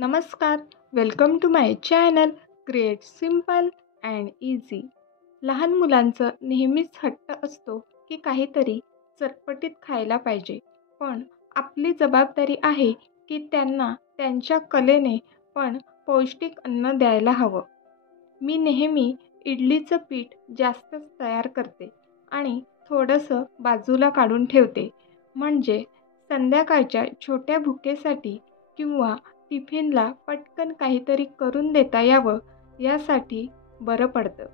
नमस्कार, welcome to my channel create simple and easy. लहान मुलांचं नेहमीच हट्ट असतो की काहीतरी चटपटीत खायला पाहिजे. पण आपली जबाबदारी आहे की त्यांना त्यांच्या कलेने पण पौष्टिक अन्न द्यायला हवं. मी नेहमी इडलीचं पीठ जास्तच तयार करते आणि थोडंसं बाजूला काढून ठेवते. म्हणजे संध्याकाळच्या छोट्या भुकेसाठी किंवा टिफिनला पटकन काहीतरी करून देता यावं यासाठी बरं पडतं.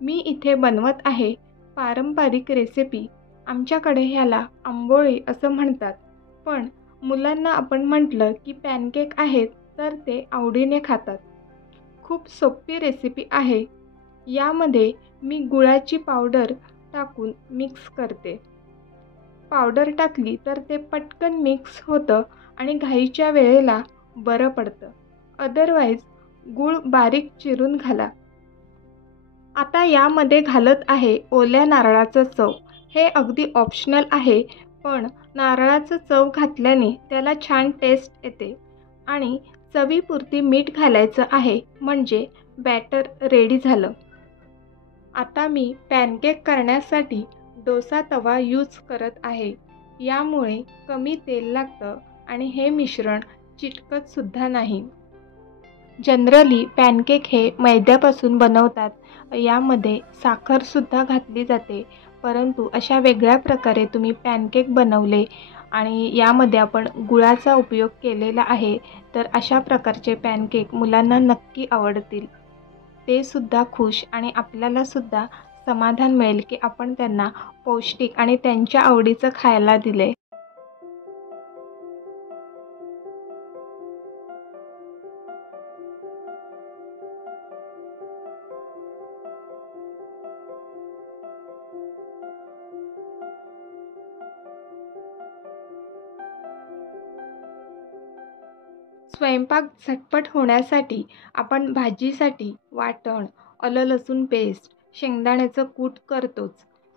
मी इथे बनवत आहे पारंपरिक रेसिपी. आमच्याकडे ह्याला आंबोळी असं म्हणतात. पण मुलांना आपण म्हटलं की पॅनकेक आहेत तर ते आवडीने खातात. खूप सोपी रेसिपी आहे. यामध्ये मी गुळाची पावडर टाकून मिक्स करते. पावडर टाकली तर ते पटकन मिक्स होतं आणि घाईच्या वेळेला बरं पडतं. अदरवाईज गूळ बारीक चिरून घाला. आता यामध्ये घालत आहे ओल्या नारळाचं चव. हे अगदी ऑप्शनल आहे, पण नारळाचं चव घातल्याने त्याला छान टेस्ट येते. आणि चवीपुरती मीठ घालायचं आहे म्हणजे बॅटर रेडी झालं. आता मी पॅनकेक करण्यासाठी डोसा तवा यूज करत आहे. यामुळे कमी तेल लागतं आणि हे मिश्रण चिटकतसुद्धा नाही. जनरली पॅनकेक हे मैद्यापासून बनवतात. यामध्ये साखरसुद्धा घातली जाते. परंतु अशा वेगळ्या प्रकारे तुम्ही पॅनकेक बनवले आणि यामध्ये आपण गुळाचा उपयोग केलेला आहे, तर अशा प्रकारचे पॅनकेक मुलांना नक्की आवडतील. ते सुद्धा खुश आणि आपल्यालासुद्धा समाधान मिळेल की आपण त्यांना पौष्टिक आणि त्यांच्या आवडीचं खायला दिले. स्वयंपाक झटपट होण्यासाठी आपण भाजीसाठी वाटण, आलं लसूण पेस्ट, शेंगदाण्याचं कूट करतोच.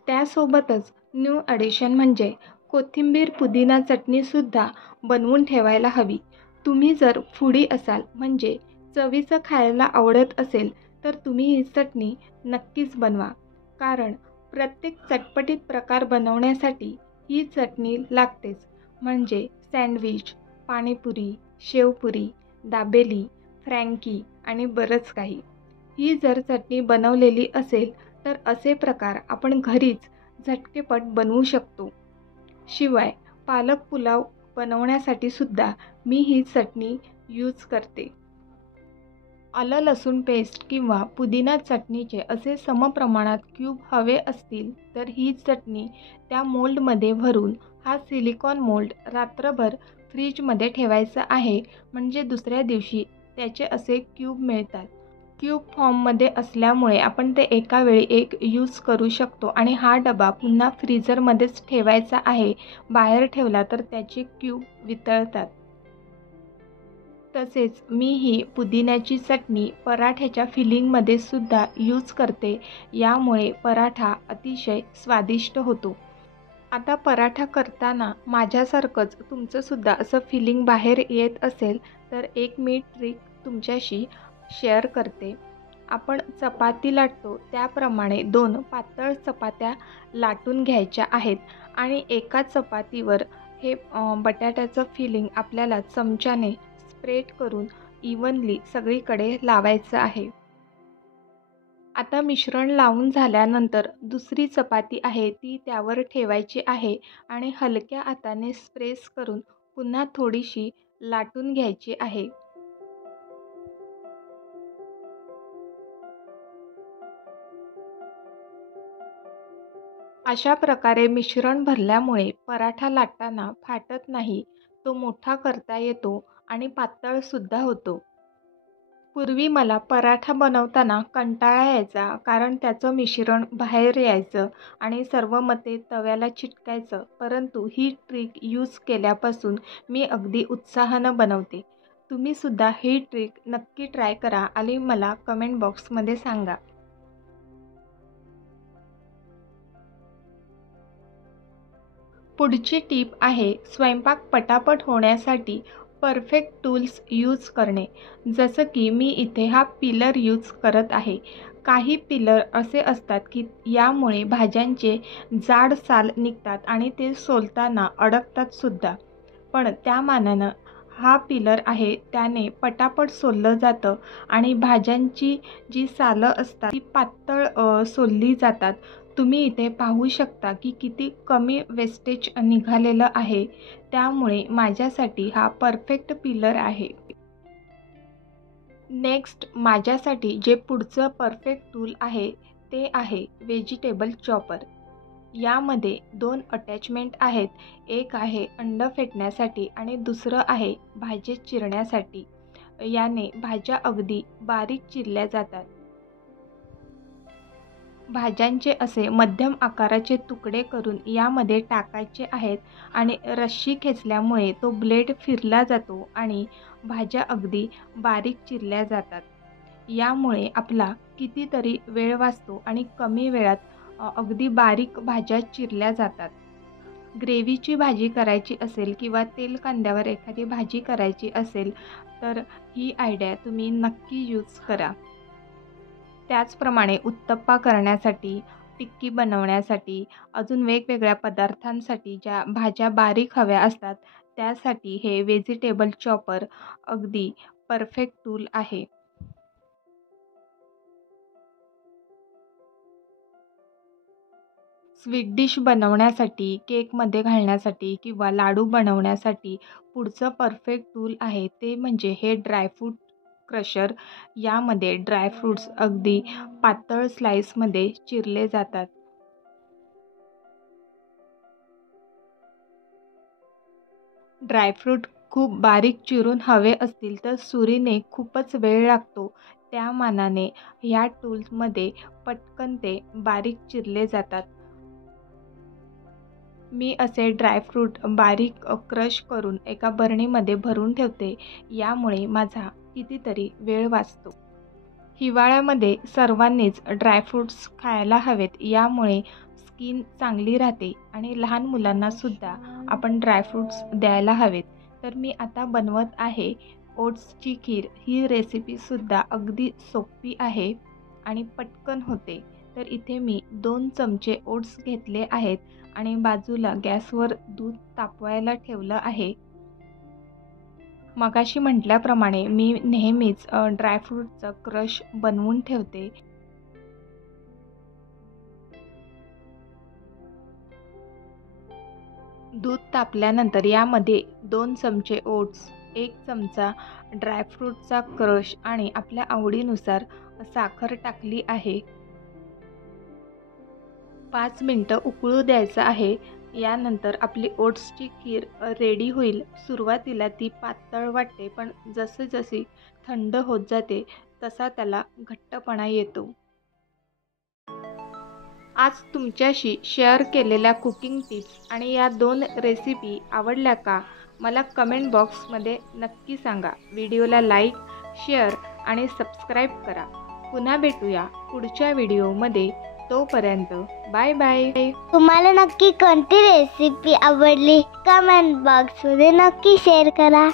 त्यासोबतच न्यू ॲडिशन म्हणजे कोथिंबीर पुदिना चटणीसुद्धा बनवून ठेवायला हवी. तुम्ही जर फूडी असाल म्हणजे चवीचं खायला आवडत असेल तर तुम्ही ही चटणी नक्कीच बनवा. कारण प्रत्येक चटपटीत प्रकार बनवण्यासाठी ही चटणी लागतेच. म्हणजे सँडविच, पाणीपुरी, शेवपुरी, दाबेली, फ्रँकी आणि बरंच काही. ही जर चटणी बनवलेली असेल तर असे प्रकार आपण घरीच झटकेपट बनवू शकतो. शिवाय पालक पुलाव बनवण्यासाठी सुद्धा मी ही चटणी यूज करते. आलं लसूण पेस्ट किंवा पुदिना चटणीचे असे समप्रमाणात क्यूब हवे असतील तर ही चटणी त्या मोल्डमध्ये भरून हा सिलिकॉन मोल्ड रात्रभर फ्रीजमध्ये ठेवायचा आहे. म्हणजे दुसऱ्या दिवशी त्याचे असे क्यूब मिळतात. क्यूब फॉर्ममध्ये असल्यामुळे आपण ते एका वेळी एक यूज करू शकतो आणि हा डबा पुन्हा फ्रीझरमध्येच ठेवायचा आहे. बाहेर ठेवला तर त्याचे क्यूब वितळतात. तसेच मी ही पुदिन्याची चटणी पराठ्याच्या फिलिंगमध्ये सुद्धा यूज करते. यामुळे पराठा अतिशय स्वादिष्ट होतो. आता पराठा करताना माझ्यासारखंच तुमचंसुद्धा असं फिलिंग बाहेर येत असेल तर एक मी ट्रिक तुमच्याशी शेअर करते. आपण चपाती लाटतो त्याप्रमाणे 2 पातळ चपात्या लाटून घ्यायच्या आहेत आणि एका चपातीवर हे बटाट्याचं फिलिंग आपल्याला चमच्याने स्प्रेड करून इव्हनली सगळीकडे लावायचं आहे. आता मिश्रण लावून झाल्यानंतर दुसरी चपाती आहे ती त्यावर ठेवायची आहे आणि हलक्या हाताने प्रेस करून पुन्हा थोडीशी लाटून घ्यायची आहे. अशा प्रकारे मिश्रण भरल्यामुळे पराठा लाटताना फाटत नाही, तो मोठा करता येतो आणि पातळसुद्धा होतो. पूर्वी मला पराठा बनवताना कंटाळा यायचा कारण त्याचं मिश्रण बाहेर यायचं आणि सर्व मते तव्याला चिटकायचं. परंतु ही ट्रिक यूज केल्यापासून मी अगदी उत्साहानं बनवते. तुम्हीसुद्धा ही ट्रिक नक्की ट्राय करा आणि मला कमेंट बॉक्समध्ये सांगा. पुढची टीप आहे स्वयंपाक पटापट होण्यासाठी परफेक्ट टूल्स यूज करणे. जसं की मी इथे हा पिलर यूज करत आहे. काही पिलर असे असतात की यामुळे भाज्यांचे जाड साल निघतात आणि ते सोलताना अडकतात सुद्धा. पण त्या मानानं हा पिलर आहे त्याने पटापट सोललं जातं आणि भाज्यांची जी सालं असतात ती पातळ सोलली जातात. तुम्ही इथे पाहू शकता की किती कमी वेस्टेज निघालेलं आहे. त्यामुळे माझ्यासाठी हा परफेक्ट पिलर आहे. नेक्स्ट माझ्यासाठी जे पुढचं परफेक्ट टूल आहे ते आहे व्हेजिटेबल चॉपर. यामध्ये 2 अटॅचमेंट आहेत. एक आहे अंड फेटण्यासाठी आणि दुसरं आहे भाज्या चिरण्यासाठी. याने भाज्या अगदी बारीक चिरल्या जातात. भाज्यांचे असे मध्यम आकाराचे तुकडे करून यामध्ये टाकायचे आहेत आणि रस्सी खेचल्यामुळे तो ब्लेड फिरला जातो आणि भाज्या अगदी बारीक चिरल्या जातात. यामुळे आपला कितीतरी वेळ वाचतो आणि कमी वेळात अगदी बारीक भाज्या चिरल्या जातात. ग्रेव्हीची भाजी करायची असेल किंवा तेल कांद्यावर एखादी भाजी करायची असेल तर ही आयडिया तुम्ही नक्की यूज करा. त्याचप्रमाणे उत्तप्पा करण्यासाठी, टिक्की बनवण्यासाठी, अजून वेगवेगळ्या पदार्थांसाठी ज्या भाज्या बारीक हव्या असतात त्यासाठी हे व्हेजिटेबल चॉपर अगदी परफेक्ट टूल आहे. स्वीट डिश बनवण्यासाठी, केकमध्ये घालण्यासाठी किंवा लाडू बनवण्यासाठी पुढचं परफेक्ट टूल आहे ते म्हणजे हे ड्रायफ्रूट क्रशर. यामध्ये ड्रायफ्रूट्स अगदी पातळ स्लाइसमध्ये चिरले जातात. ड्रायफ्रूट खूप बारीक चिरून हवे असतील तर सुरीने खूपच वेळ लागतो. त्या मानाने ह्या टूल्समध्ये पटकन ते बारीक चिरले जातात. मी असे ड्रायफ्रूट बारीक क्रश करून एका बरणीमध्ये भरून ठेवते. यामुळे माझा कितीतरी वेळ वाचतो. हिवाळ्यामध्ये सर्वांनीच ड्रायफ्रूट्स खायला हवेत. यामुळे स्किन चांगली राहते आणि लहान मुलांनासुद्धा आपण ड्रायफ्रूट्स द्यायला हवेत. तर मी आता बनवत आहे ओट्सची खीर. ही रेसिपीसुद्धा अगदी सोपी आहे आणि पटकन होते. तर इथे मी 2 चमचे ओट्स घेतले आहेत आणि बाजूला गॅसवर दूध तापवायला ठेवलं आहे. मगाशी म्हटल्याप्रमाणे मी नेहमीच ड्रायफ्रूटचं क्रश बनवून ठेवते. दूध तापल्यानंतर यामध्ये 2 चमचे ओट्स, 1 चमचा ड्रायफ्रूटचा क्रश आणि आपल्या आवडीनुसार साखर टाकली आहे. 5 मिनटं उकळू द्यायचं आहे. यानंतर आपली ओट्सची खीर रेडी होईल. सुरुवातीला ती पातळ वाटते पण जसजशी थंड होत जाते तसा त्याला घट्टपणा येतो. आज तुमच्याशी शेअर केलेल्या कुकिंग टिप्स आणि या 2 रेसिपी आवडल्या का? मला कमेंट बॉक्समध्ये नक्की सांगा. व्हिडिओला लाईक, शेअर आणि सबस्क्राईब करा. पुन्हा भेटूया पुढच्या व्हिडिओमध्ये. तोपर्यंत बाय बाय. तुम्हाला नक्की कोणती रेसिपी आवडली कमेंट बॉक्समध्ये नक्की शेअर करा.